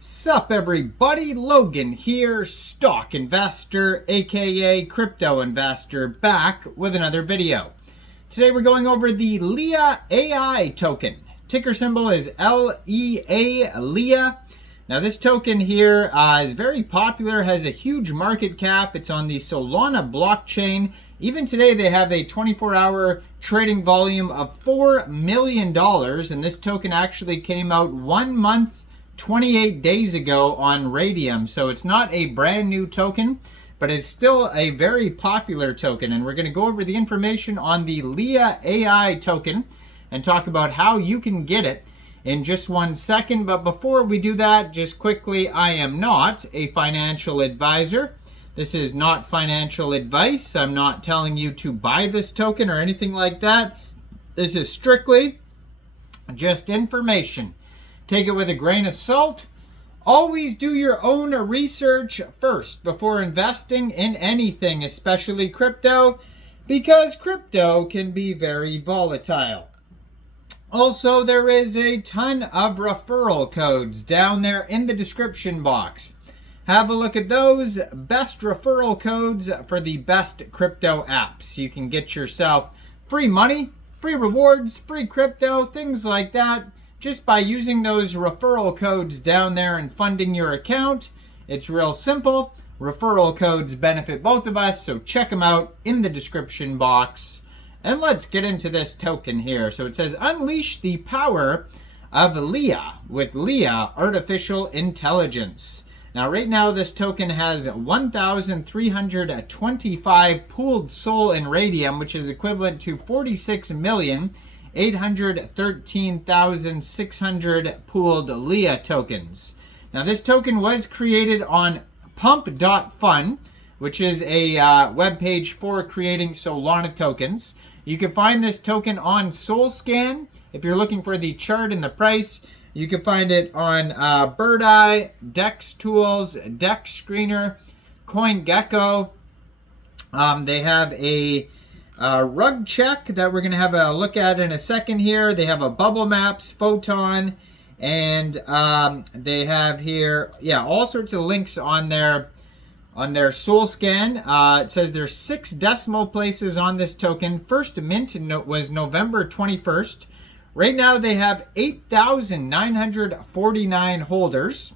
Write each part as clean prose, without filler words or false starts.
Sup everybody, Logan here, stock investor aka crypto investor, back with another video. Today we're going over the LEA AI token. Ticker symbol is LEA, LEA. Now this token here is very popular, has a huge market cap. It's on the Solana blockchain. Even today they have a 24-hour trading volume of $4 million, and this token actually came out 1 month 28 days ago on Raydium. So it's not a brand new token, but it's still a very popular token. And we're going to go over the information on the LEA AI token and talk about how you can get it in just 1 second. But before we do that, just quickly, I am not a financial advisor. This is not financial advice. I'm not telling you to buy this token or anything like that. This is strictly just information. Take it with a grain of salt. Always do your own research first before investing in anything, especially crypto, because crypto can be very volatile. Also, there is a ton of referral codes down there in the description box. Have a look at those best referral codes for the best crypto apps. You can get yourself free money, free rewards, free crypto, things like that, just by using those referral codes down there and funding your account. It's real simple. Referral codes benefit both of us, so check them out in the description box. And let's get into this token here. So it says, unleash the power of LEA with LEA Artificial Intelligence. Now, right now, this token has 1,325 pooled SOL in Raydium, which is equivalent to 46,813,600 pooled LEA tokens. Now, this token was created on pump.fun, which is a webpage for creating Solana tokens. You can find this token on SolScan. If you're looking for the chart and the price, you can find it on Bird Eye, Dex Tools, Dex Screener, CoinGecko. They have a rug check that we're going to have a look at in a second here. They have a Bubble Maps, Photon, and they have here, all sorts of links on their SolScan. It says there's 6 decimal places on this token. First mint was November 21st. Right now they have 8,949 holders.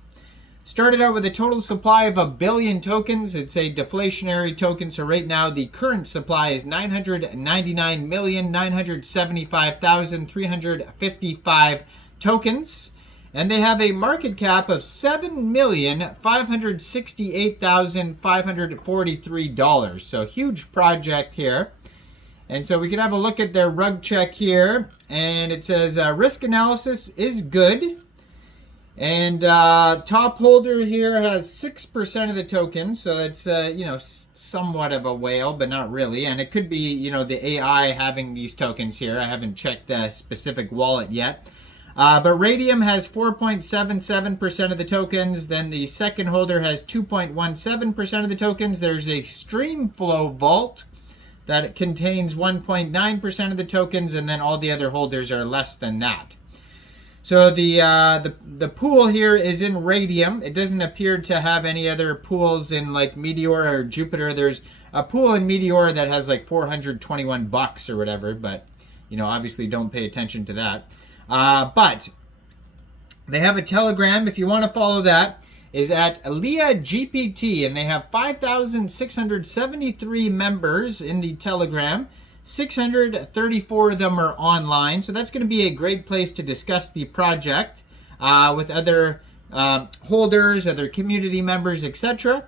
Started out with a total supply of 1 billion tokens. It's a deflationary token, so right now the current supply is 999,975,355 tokens. And they have a market cap of $7,568,543. So huge project here. And so we can have a look at their rug check here. And it says risk analysis is good. And top holder here has 6% of the tokens. So it's, somewhat of a whale, but not really. And it could be, the AI having these tokens here. I haven't checked the specific wallet yet. But Raydium has 4.77% of the tokens. Then the second holder has 2.17% of the tokens. There's a Streamflow Vault that contains 1.9% of the tokens, and then all the other holders are less than that. So the pool here is in Raydium. It doesn't appear to have any other pools in like Meteora or Jupiter. There's a pool in Meteora that has like $421 or whatever, but obviously don't pay attention to that. But they have a Telegram, if you want to follow that, is at LEA GPT, and they have 5,673 members in the Telegram. 634 of them are online, so that's going to be a great place to discuss the project with other holders, other community members, etc.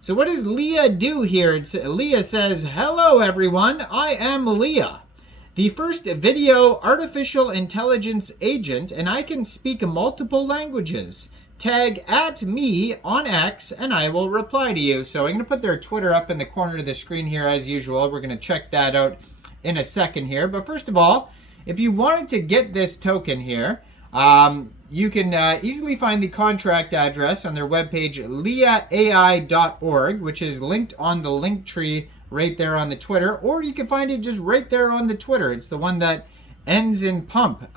So what does LEA do here? LEA says, hello everyone, I am LEA, the first video artificial intelligence agent, and I can speak multiple languages. Tag at me on X and I will reply to you. So I'm going to put their Twitter up in the corner of the screen here as usual. We're going to check that out in a second here. But first of all, if you wanted to get this token here, you can easily find the contract address on their webpage, leaai.org, which is linked on the link tree right there on the Twitter, or you can find it just right there on the Twitter. It's the one that ends in pump.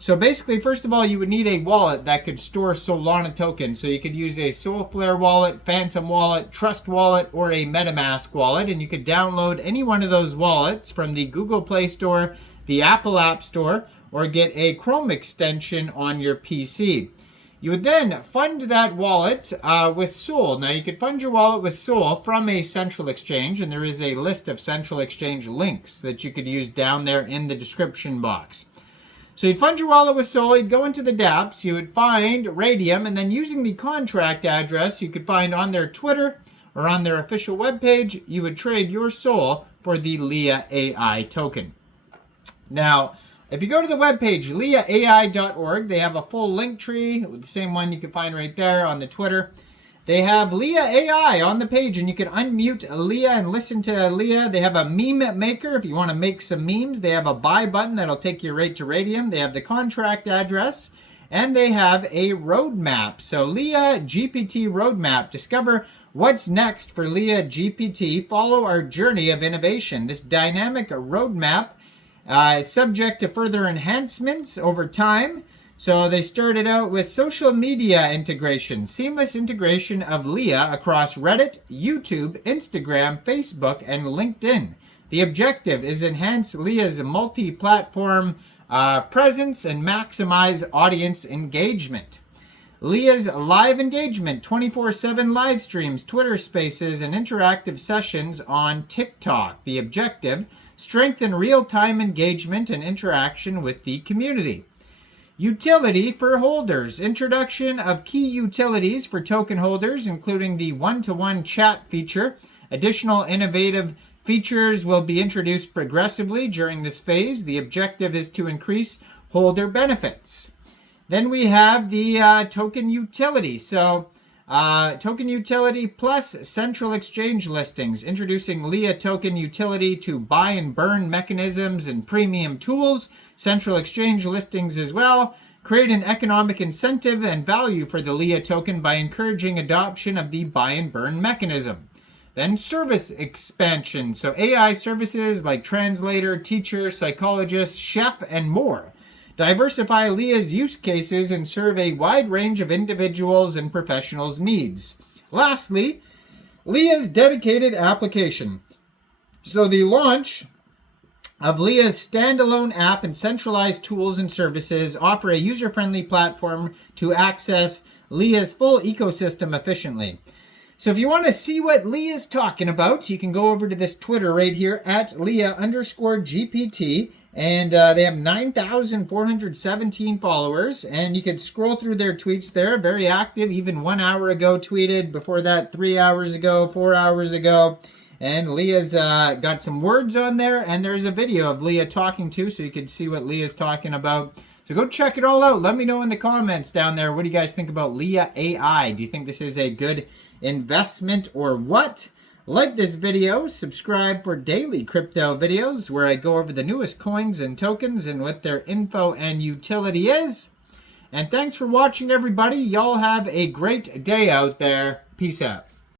So basically, first of all, you would need a wallet that could store Solana tokens. So you could use a Soulflare wallet, Phantom wallet, Trust wallet, or a MetaMask wallet. And you could download any one of those wallets from the Google Play Store, the Apple App Store, or get a Chrome extension on your PC. You would then fund that wallet with Sol. Now, you could fund your wallet with Sol from a central exchange, and there is a list of central exchange links that you could use down there in the description box. So you'd fund your wallet with Sol, you'd go into the dApps, you would find Raydium, and then using the contract address you could find on their Twitter or on their official webpage, you would trade your Sol for the Leah AI token. Now, if you go to the webpage, leahai.org, they have a full link tree, the same one you can find right there on the Twitter. They have Leah AI on the page, and you can unmute Leah and listen to Leah. They have a meme maker if you want to make some memes. They have a buy button that'll take you right to Raydium. They have the contract address, and they have a roadmap. So Leah GPT roadmap. Discover what's next for Leah GPT. Follow our journey of innovation. This dynamic roadmap is subject to further enhancements over time. So they started out with social media integration, seamless integration of Leah across Reddit, YouTube, Instagram, Facebook, and LinkedIn. The objective is enhance Leah's multi-platform presence and maximize audience engagement. Leah's live engagement, 24/7 live streams, Twitter Spaces, and interactive sessions on TikTok. The objective, strengthen real-time engagement and interaction with the community. Utility for holders. Introduction of key utilities for token holders, including the one-to-one chat feature. Additional innovative features will be introduced progressively during this phase. The objective is to increase holder benefits. Then we have the token utility. So token utility plus central exchange listings. Introducing Leah token utility to buy and burn mechanisms and premium tools. Central exchange listings as well. Create an economic incentive and value for the Leah token by encouraging adoption of the buy and burn mechanism. Then service expansion. So AI services like translator, teacher, psychologist, chef, and more. Diversify Leah's use cases and serve a wide range of individuals and professionals' needs. Lastly, Leah's dedicated application. So the launch of Leah's standalone app and centralized tools and services offer a user-friendly platform to access Leah's full ecosystem efficiently. So if you want to see what Leah's talking about, you can go over to this Twitter right here at Leah_GPT. And they have 9,417 followers. And you can scroll through their tweets there. Very active. Even 1 hour ago tweeted. Before that, 3 hours ago, 4 hours ago. And Leah's got some words on there, and there's a video of Leah talking too, so you can see what Leah's talking about. So go check it all out. Let me know in the comments down there, what do you guys think about Leah AI? Do you think this is a good investment or what? Like this video, subscribe for daily crypto videos where I go over the newest coins and tokens and what their info and utility is. And thanks for watching, everybody. Y'all have a great day out there. Peace out.